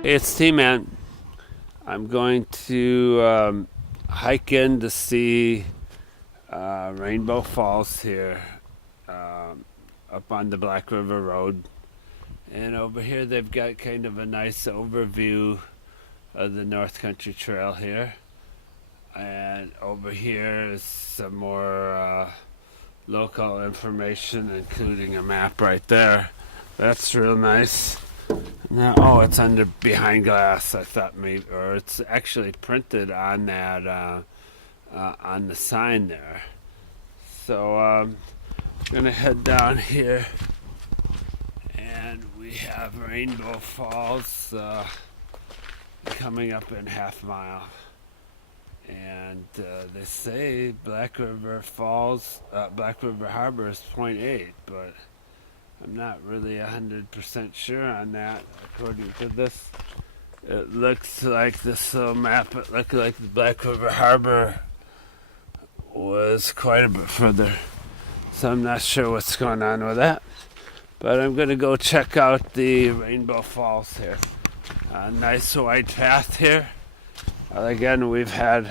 Hey, it's Tman. I'm going to hike in to see Rainbow Falls here up on the Black River Road. And over here they've got kind of a nice overview of the North Country Trail here. And over here is some more local information, including a map right there. That's real nice. No, oh, it's under behind glass. I thought maybe, or it's actually printed on that on the sign there. So I'm gonna head down here, and we have Rainbow Falls coming up in half mile. And they say Black River Falls, Black River Harbor is 0.8, but I'm not really 100% sure on that. According to this, it looks like this little map, it looked like the Black River Harbor was quite a bit further. So I'm not sure what's going on with that. But I'm going to go check out the Rainbow Falls here. A nice wide path here. Again, we've had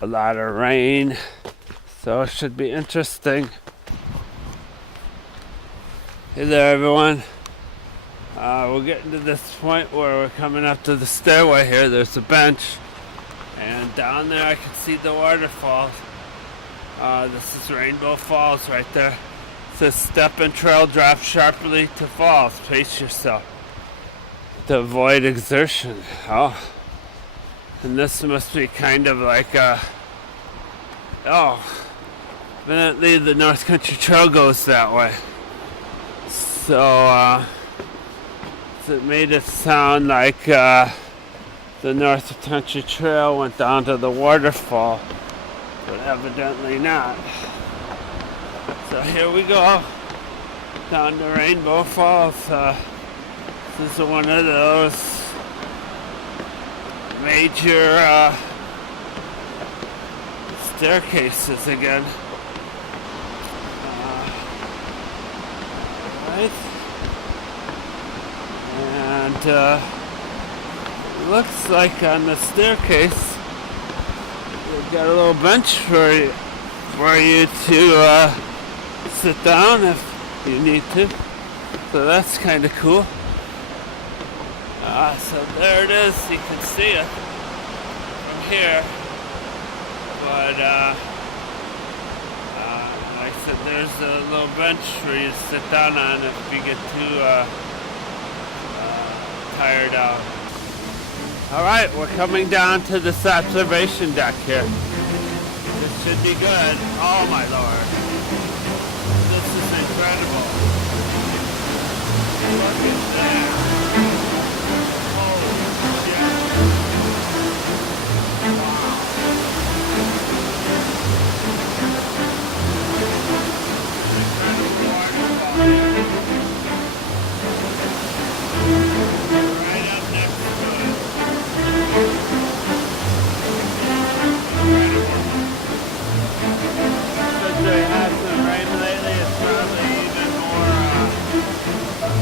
a lot of rain, so it should be interesting. Hey there, everyone. We're getting to this point where we're coming up to the stairway here. There's a bench, and down there I can see the waterfall. This is Rainbow Falls right there. It says step and trail drop sharply to falls. Pace yourself to avoid exertion. Oh, and this must be kind of like evidently the North Country Trail goes that way. So it made it sound like the North Country Trail went down to the waterfall, but evidently not. So here we go, down to Rainbow Falls. This is one of those major staircases again. And looks like on the staircase we've got a little bench for you to sit down if you need to. So that's kind of cool. So there it is. You can see it from here. But like I said, there's a little bench for you to sit down on if you get too tired out. Alright, we're coming down to this observation deck here. This should be good. Oh my lord. This is incredible. Look at that. Holy shit. Wow. Incredible waterfall here. Right up next to it. Since they had some rain lately, it's probably even more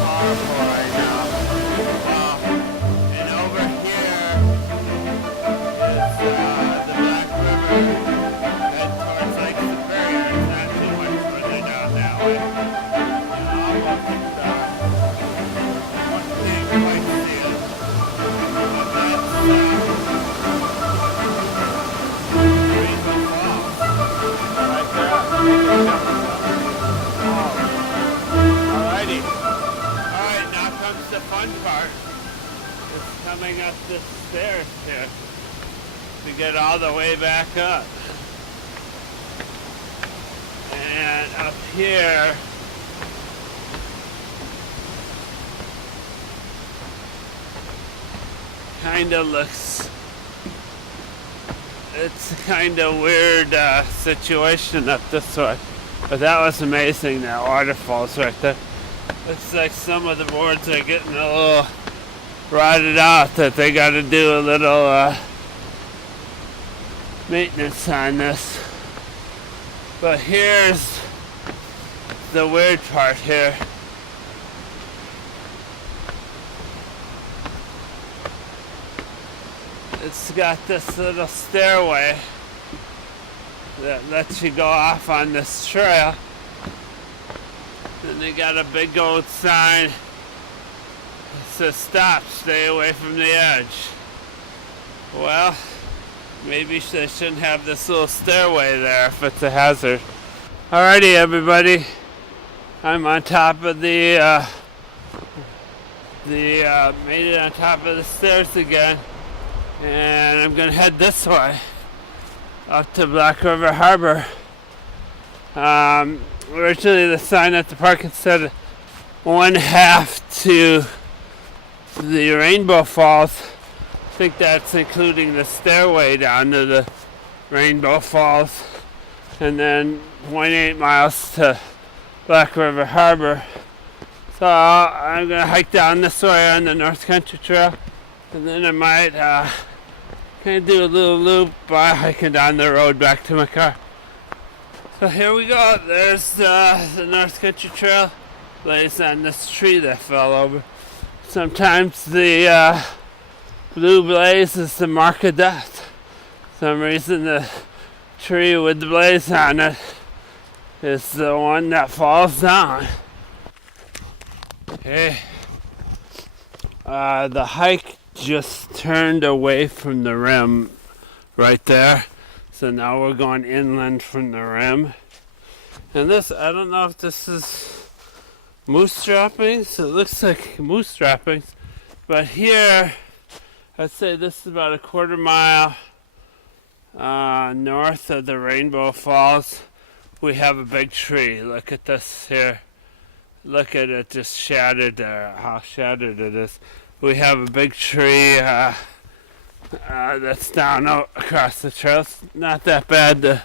powerful right now. And over here is the Black River, head towards Lake Superior. It's not too much further down that way. Can't quite see it. Alrighty. Alright, now comes the fun part. It's coming up the stairs here to get all the way back up. And up here kind of looks, it's kind of weird situation up this way, but that was amazing. That waterfall's right there. Looks like some of the boards are getting a little rotted out, that they got to do a little maintenance on this. But here's the weird part here. it's got this little stairway that lets you go off on this trail. And they got a big old sign that says stop, stay away from the edge. Well, maybe they shouldn't have this little stairway there if it's a hazard. Alrighty everybody, I'm on top of made it on top of the stairs again, and I'm gonna head this way up to Black River Harbor. Originally the sign at the park said 1/2 to the Rainbow Falls. I think that's including the stairway down to the Rainbow Falls, and then 0.8 miles to Black River Harbor. So I'm gonna hike down this way on the North Country Trail, and then I might kind of do a little loop by hiking down the road back to my car. So here we go. There's the North Country Trail. Lays on this tree that fell over. Sometimes the blue blaze is the mark of death. For some reason the tree with the blaze on it is the one that falls down. Okay. The hike just turned away from the rim right there. So now we're going inland from the rim. And this, I don't know if this is moose droppings. It looks like moose droppings. But here, I'd say this is about a 1/4 mile north of the Rainbow Falls. We have a big tree. Look at this here. Look at it just shattered there, how shattered it is. We have a big tree that's down out across the trail. It's not that bad to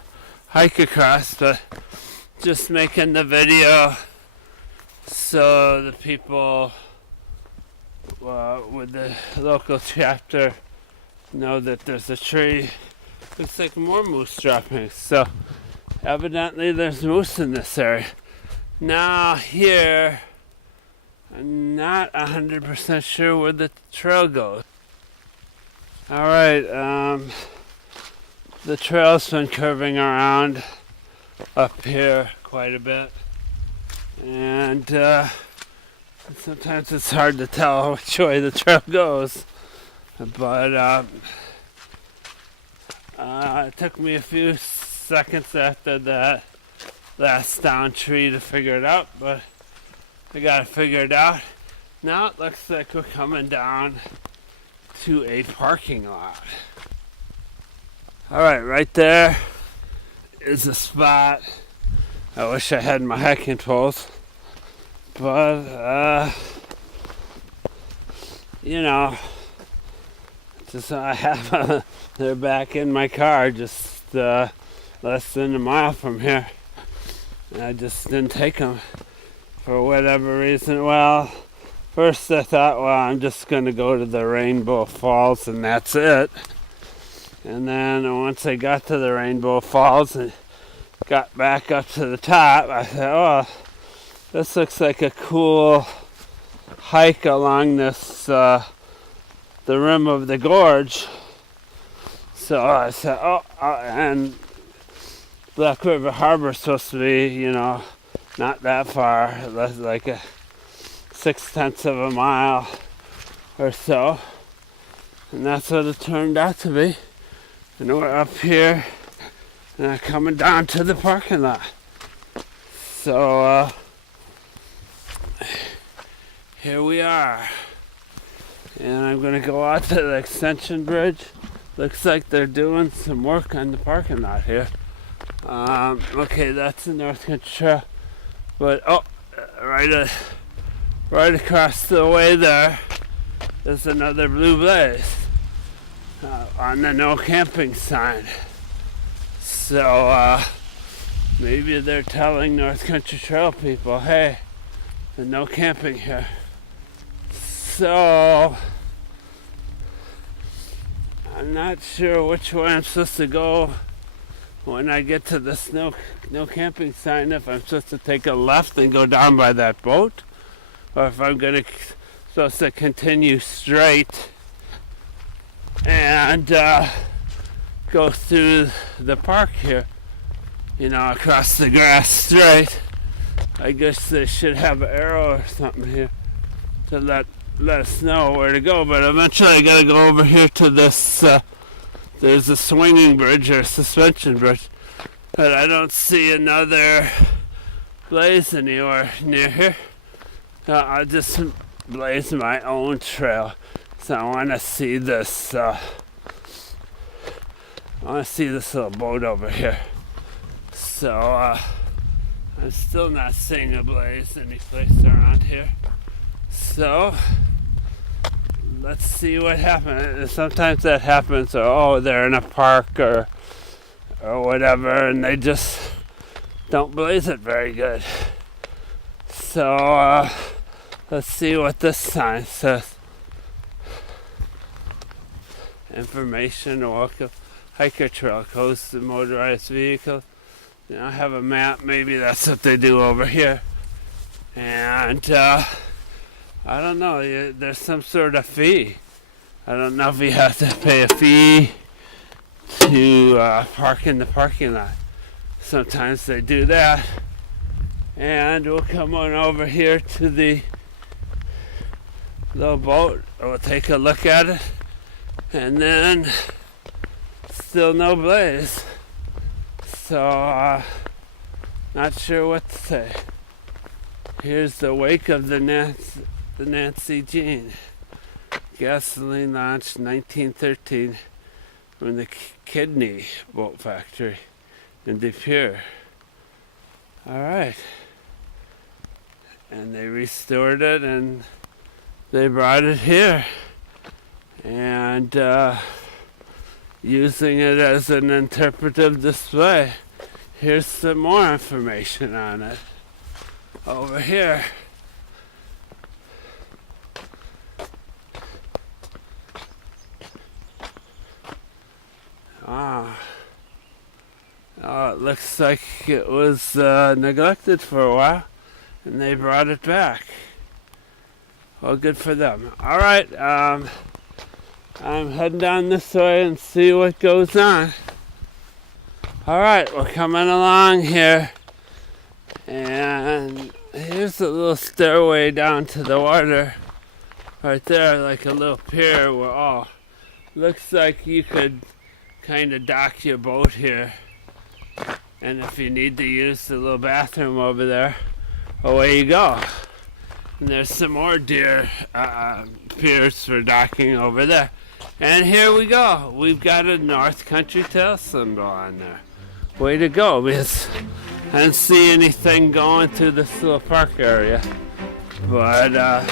hike across, but just making the video so the people with the local chapter know that there's a tree. Looks like more moose droppings. So evidently there's moose in this area. Now here, I'm not 100% sure where the trail goes. Alright, the trail's been curving around up here quite a bit. And sometimes it's hard to tell which way the trail goes. But it took me a few seconds after that last down tree to figure it out, but I got it figured out. Now it looks like we're coming down to a parking lot. Alright, right there is a spot. I wish I had my hiking poles, but you know, just I have they're back in my car just less than a mile from here. I just didn't take them for whatever reason. Well, first I thought, well, I'm just going to go to the Rainbow Falls and that's it. And then once I got to the Rainbow Falls and got back up to the top, I thought, oh, this looks like a cool hike along this, the rim of the gorge. So I said, and Black River Harbor is supposed to be, you know, not that far, like a 0.6 of a mile or so. And that's what it turned out to be. And we're up here and coming down to the parking lot. So here we are. And I'm going to go out to the extension bridge. Looks like they're doing some work on the parking lot here. Okay, that's the North Country Trail. But right across the way there is another blue blaze on the no camping sign. So maybe they're telling North Country Trail people, hey, there's no camping here. So I'm not sure which way I'm supposed to go when I get to this no camping sign, if I'm supposed to take a left and go down by that boat, or if I'm supposed to continue straight and go through the park here, across the grass straight. I guess they should have an arrow or something here to let us know where to go, but eventually I gotta go over here to this, there's a swinging bridge or a suspension bridge, but I don't see another blaze anywhere near here. I'll just blaze my own trail. So I want to see this. I want to see this little boat over here. So I'm still not seeing a blaze anyplace around here. So let's see what happens. Sometimes that happens. Or, they're in a park or whatever, and they just don't blaze it very good. So let's see what this sign says. Information, welcome. Hiker trail, closed to motorized vehicles. I have a map. Maybe that's what they do over here. And I don't know. There's some sort of fee. I don't know if you have to pay a fee to park in the parking lot. Sometimes they do that. And we'll come on over here to the little boat. We'll take a look at it. And then still no blaze. So not sure what to say. Here's the wake of the Nancy Jean. Gasoline launched 1913 from the Kidney Boat Factory in De Pere. Alright. And they restored it and they brought it here. And using it as an interpretive display. Here's some more information on it over here. Oh, it looks like it was neglected for a while and they brought it back. Well, good for them. Alright, I'm heading down this way and see what goes on. Alright, we're coming along here. And here's a little stairway down to the water. Right there, like a little pier where looks like you could kind of dock your boat here. And if you need to use the little bathroom over there, away you go. And there's some more deer piers for docking over there. And here we go. We've got a North Country Trail symbol on there. Way to go, because I didn't see anything going through this little park area. But, I'm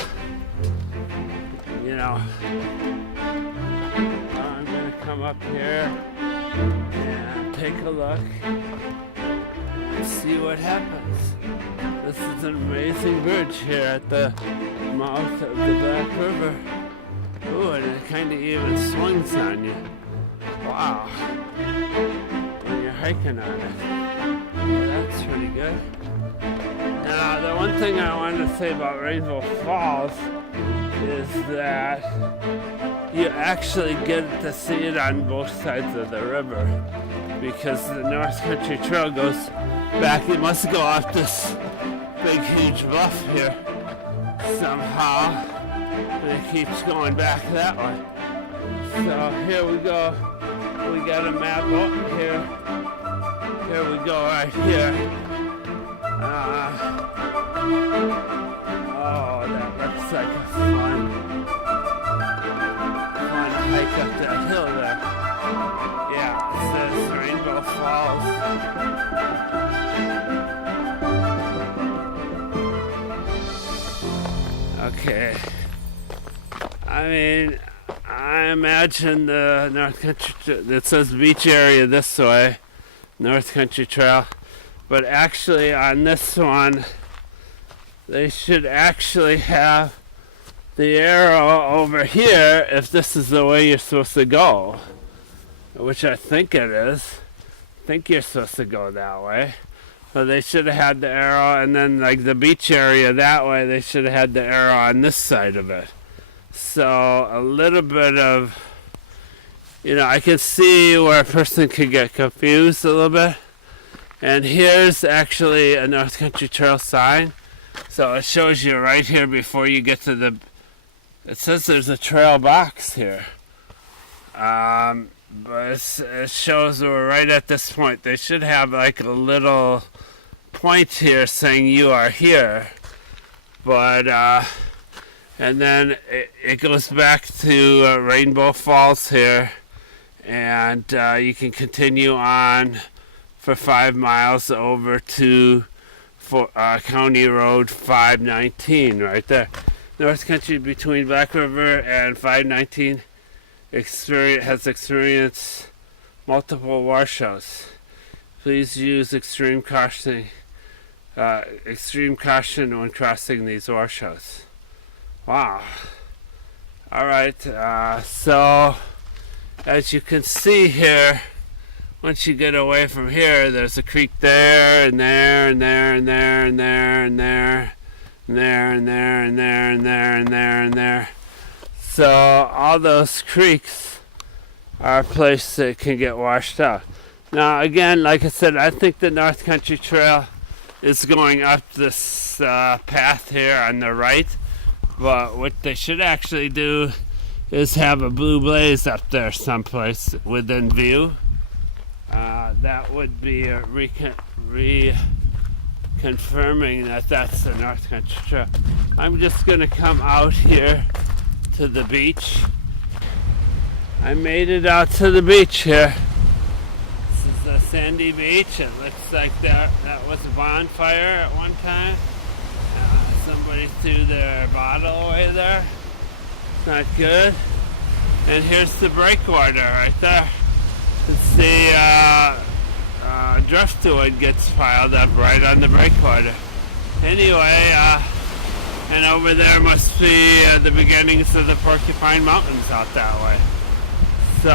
going to come up here and take a look and see what happens. This is an amazing bridge here at the mouth of the Black River. Ooh, and it kind of even swings on you. Wow. When you're hiking on it. Well, that's pretty good. Now, the one thing I wanted to say about Rainbow Falls is that you actually get to see it on both sides of the river because the North Country Trail goes back. It must go off this big, huge bluff here somehow. And it keeps going back that way. So here we go. We got a map up here. Here we go right here. That looks like a fun hike up that hill there. Yeah, it says Rainbow Falls. Okay. I mean, I imagine the North Country, it says beach area this way, North Country Trail, but actually on this one, they should actually have the arrow over here if this is the way you're supposed to go, which I think it is. I think you're supposed to go that way. So they should have had the arrow, and then like the beach area that way, they should have had the arrow on this side of it. So a little bit of I can see where a person could get confused a little bit. And here's actually a North Country Trail sign. So it shows you right here before you get to it says there's a trail box here. But it shows we're right at this point. They should have like a little point here saying you are here. But, and then it goes back to Rainbow Falls here. And you can continue on for 5 miles over to County Road 519 right there. North Country between Black River and 519 has experienced multiple washouts. Please use extreme caution when crossing these washouts. Wow. Alright, so as you can see here, once you get away from here, there's a creek there, and there, and there, and there, and there, and there, and there, and there, and there, and there, and there, and there. So all those creeks are a place that can get washed out. Now again, like I said, I think the North Country Trail is going up this path here on the right, but what they should actually do is have a blue blaze up there someplace within view. That would be reconfirming that that's the North Country Trail. I'm just going to come out here to the beach. I made it out to the beach here. This is a sandy beach. It looks like that was a bonfire at one time. Somebody threw their bottle away there. It's not good. And here's the breakwater right there. It's the driftwood gets piled up right on the breakwater. Anyway, and over there must be the beginnings of the Porcupine Mountains out that way. So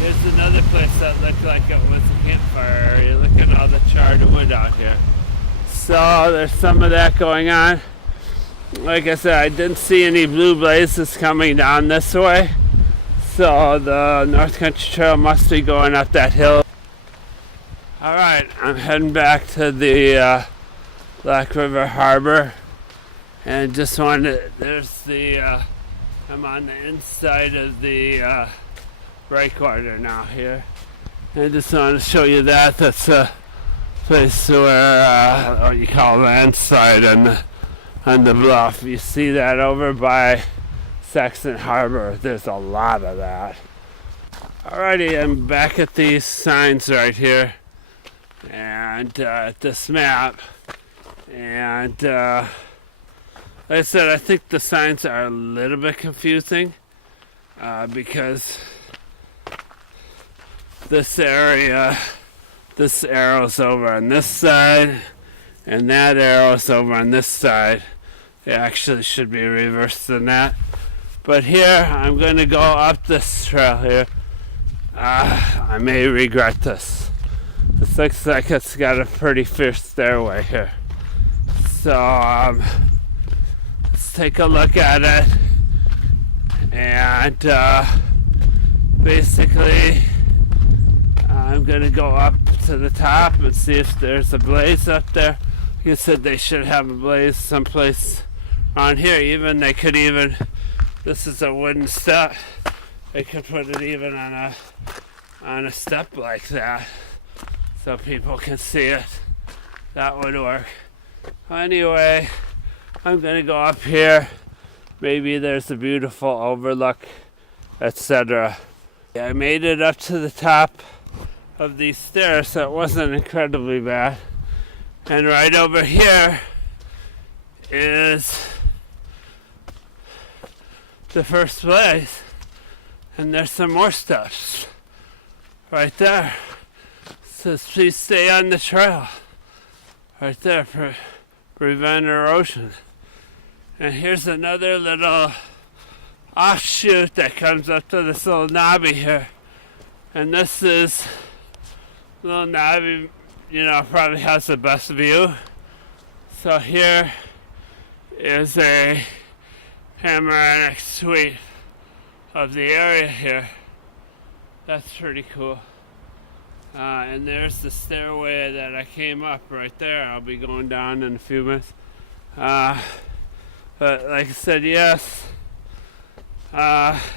here's another place that looked like it was a campfire area. Look at all the charred wood out here. So there's some of that going on. Like I said, I didn't see any blue blazes coming down this way. So the North Country Trail must be going up that hill. Alright, I'm heading back to the Black River Harbor. And just wanted, I'm on the inside of the breakwater now here. And just wanted to show you that. That's a place where, what you call landslide on the bluff. You see that over by Saxon Harbor. There's a lot of that. Alrighty, I'm back at these signs right here. And at this map. And like I said, I think the signs are a little bit confusing. Because this area, this arrow's over on this side, and that arrow's over on this side. It actually should be reversed than that. But here, I'm going to go up this trail here. I may regret this. This looks like it's got a pretty fierce stairway here. So, let's take a look at it. And basically, I'm going to go up to the top and see if there's a blaze up there. Like I said, they should have a blaze someplace on here. This is a wooden step. They could put it even on a step like that so people can see it. That would work. Anyway, I'm going to go up here. Maybe there's a beautiful overlook, etc. I made it up to the top of these stairs, so it wasn't incredibly bad. And right over here is the first place, and there's some more stuff right there. It says please stay on the trail right there for prevent erosion. And here's another little offshoot that comes up to this little knobby here, and this is little knobby, probably has the best view. So here is a panoramic suite of the area here. That's pretty cool. And there's the stairway that I came up right there. I'll be going down in a few minutes. But like I said, yes,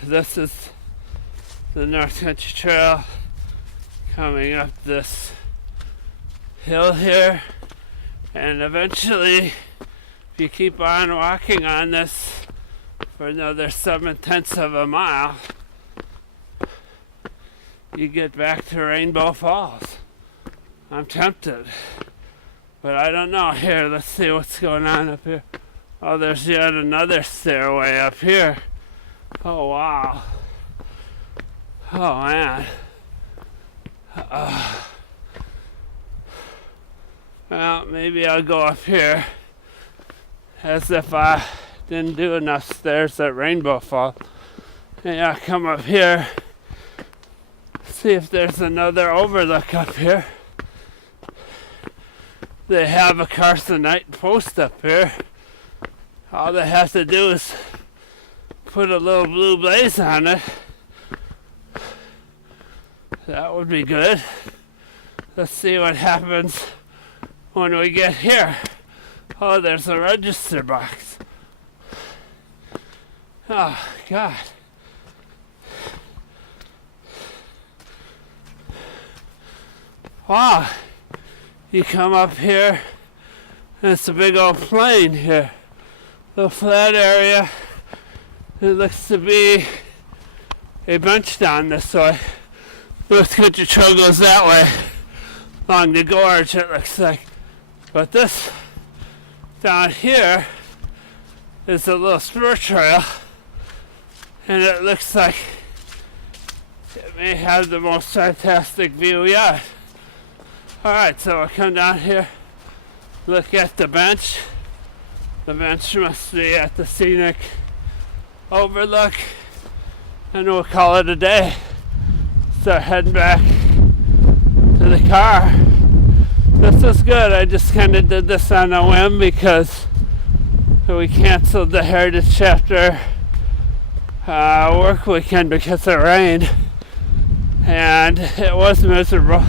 this is the North Country Trail coming up this hill here. And eventually, if you keep on walking on this for another 7/10 of a mile, you get back to Rainbow Falls. I'm tempted, but I don't know. Here, let's see what's going on up here. Oh, there's yet another stairway up here. Oh, wow. Oh, man. Well, maybe I'll go up here as if I didn't do enough stairs at Rainbow Falls. And I'll come up here, see if there's another overlook up here. They have a Carsonite post up here. All they have to do is put a little blue blaze on it. That would be good. Let's see what happens when we get here. Oh, there's a register box. Oh, God. Wow. You come up here, and it's a big old plain here. Little flat area. It looks to be a bench down this way. North Country Trail goes that way, along the gorge, it looks like. But this down here is a little spur trail, and it looks like it may have the most fantastic view yet. Alright, so we'll come down here, look at the bench. The bench must be at the scenic overlook, and we'll call it a day. Start heading back to the car. This is good. I just kind of did this on a whim because we canceled the Heritage Chapter work weekend because of rain, and it was miserable.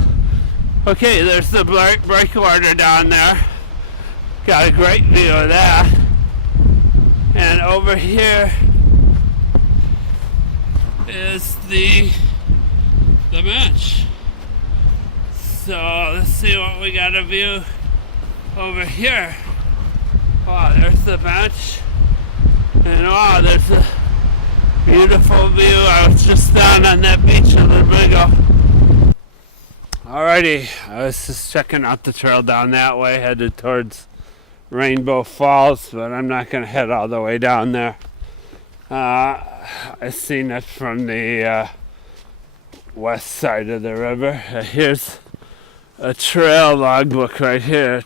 Okay, there's the breakwater down there. Got a great view of that. And over here is the bench. So let's see what we got a view over here. Wow, there's the bench. And wow, there's a beautiful view. I was just down on that beach a little bit ago. Alrighty, I was just checking out the trail down that way, headed towards Rainbow Falls, but I'm not going to head all the way down there. I've seen it from the west side of the river. Here's a trail logbook right here.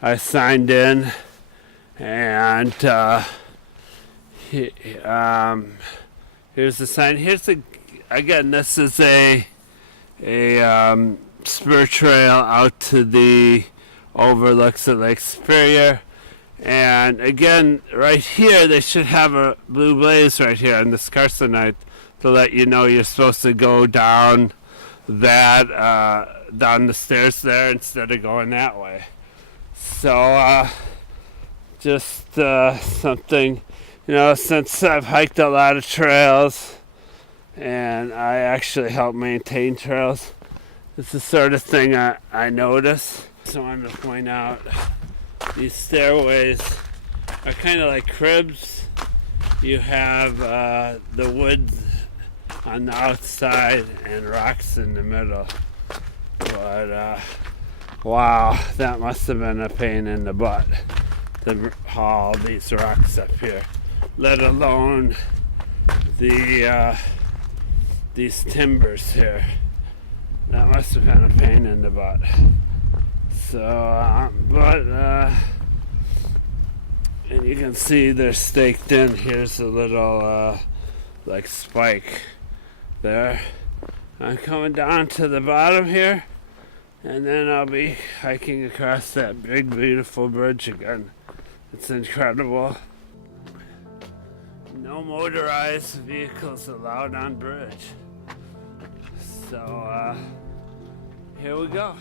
I signed in, and here's the sign. Again, this is a spur trail out to the overlooks of Lake Superior. And again, right here, they should have a blue blaze right here on this Carsonite to let you know you're supposed to go down down the stairs there instead of going that way. So, just something, since I've hiked a lot of trails and I actually help maintain trails, it's the sort of thing I notice. So I wanted to point out these stairways are kind of like cribs. You have the wood on the outside and rocks in the middle. But wow, that must have been a pain in the butt to haul these rocks up here, let alone these timbers here. That must have been a pain in the butt. So, and you can see they're staked in. Here's a little like spike there. I'm coming down to the bottom here, and then I'll be hiking across that big beautiful bridge again. It's incredible. No motorized vehicles allowed on bridge. So here we go.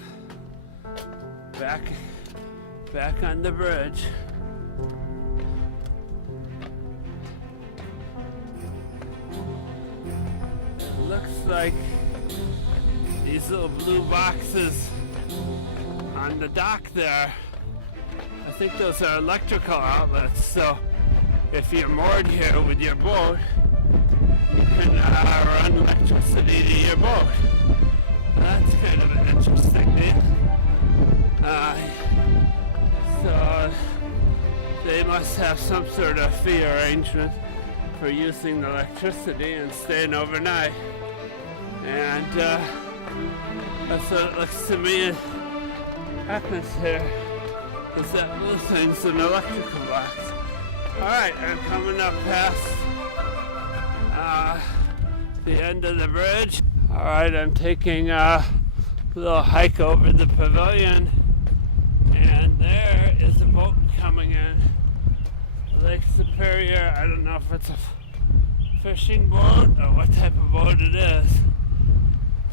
Back on the bridge. It looks like these little blue boxes on the dock there, I think those are electrical outlets. So if you're moored here with your boat, you can run electricity to your boat. That's kind of an interesting deal. So they must have some sort of fee arrangement for using the electricity and staying overnight. And that's what it looks to me happens here, is that blue thing's an electrical box. Alright, I'm coming up past the end of the bridge. Alright, I'm taking a little hike over the pavilion, and there is a boat coming in. Lake Superior. I don't know if it's a fishing boat or what type of boat it is,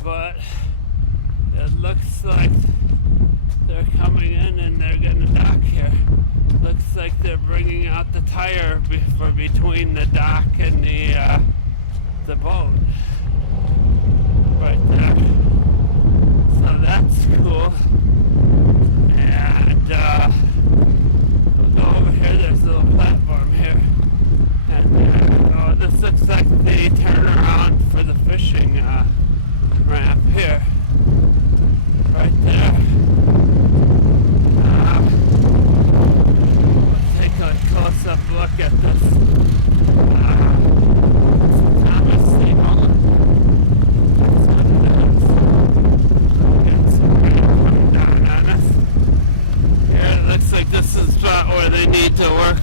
but it looks like they're coming in and they're going to dock here. Looks like they're bringing out the tire for between the dock and the boat right there. So that's cool. And we'll go over here. There's a little platform here, and this looks like the turnaround for the fishing ramp here, right there. Take a close-up look at this Thomas Tman. That's what it is. Get some rain coming down on us. Here it looks like this is the spot where they need to work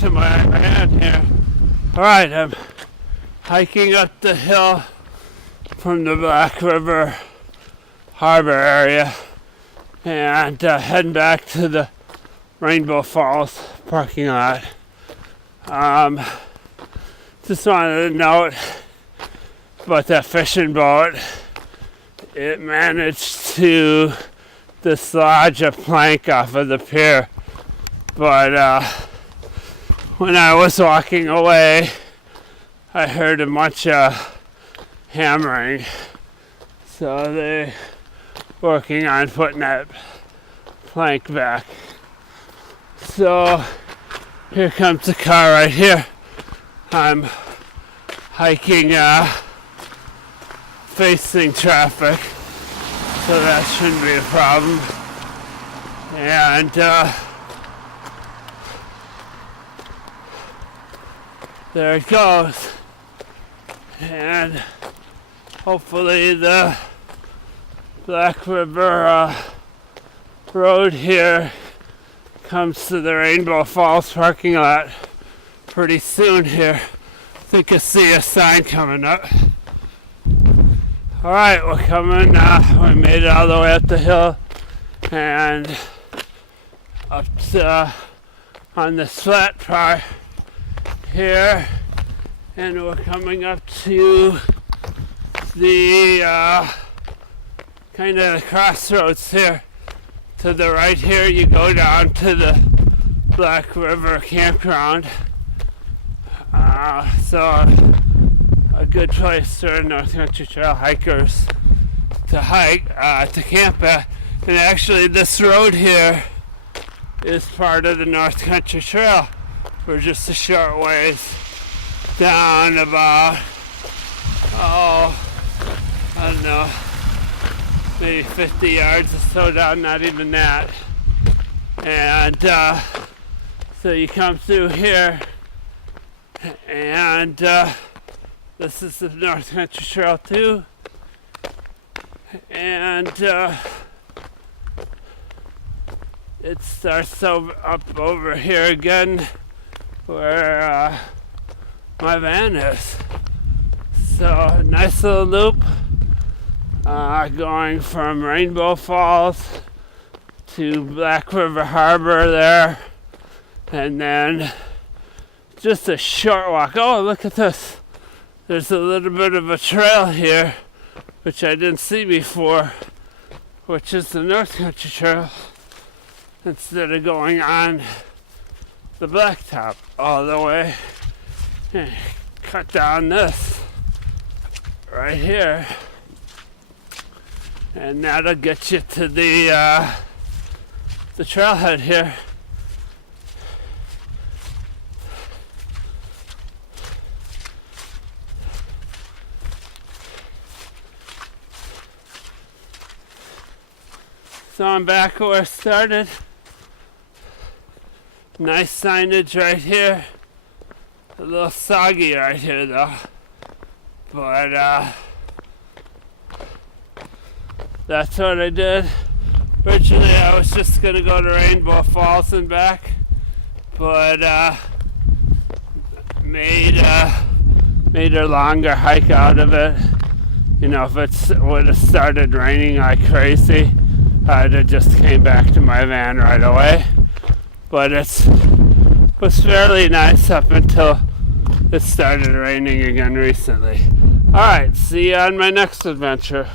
to my van here. Alright, I'm hiking up the hill from the Black River Harbor area and heading back to the Rainbow Falls parking lot. Just wanted to note about that fishing boat. It managed to dislodge a plank off of the pier, but when I was walking away, I heard a bunch of hammering. So they're working on putting that plank back. So here comes the car right here. I'm hiking facing traffic, so that shouldn't be a problem. And there it goes. And hopefully the Black River road here comes to the Rainbow Falls parking lot pretty soon here. I think I see a sign coming up. Alright, we're coming, we made it all the way up the hill and up to, on this flat part here, and we're coming up to the kind of the crossroads here. To the right here you go down to the Black River campground. So a good place for North Country Trail hikers to hike, to camp at. And actually this road here is part of the North Country Trail. We're just a short ways down about, I don't know, maybe 50 yards or so down, not even that. And so you come through here, and this is the North Country Trail too. And it starts up over here again where my van is. So nice little loop going from Rainbow Falls to Black River Harbor there, and then just a short walk. Oh, look at this. There's a little bit of a trail here which I didn't see before, which is the North Country Trail, instead of going on the blacktop all the way. And cut down this right here, and that'll get you to the trailhead here. So I'm back where I started. Nice signage right here. A little soggy right here though. But that's what I did. Originally I was just gonna go to Rainbow Falls and back, but made a longer hike out of it. You know, if it would have started raining like crazy, I'd have just came back to my van right away. But it was fairly nice up until it started raining again recently. Alright, see you on my next adventure.